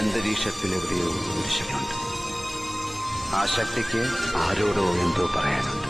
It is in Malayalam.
അന്തരീക്ഷത്തിൽ എവിടെയോ ഒരു ശക്തിയുണ്ട്. ആ ശക്തിക്ക് ആരോടോ എന്തോ പറയാനുണ്ട്.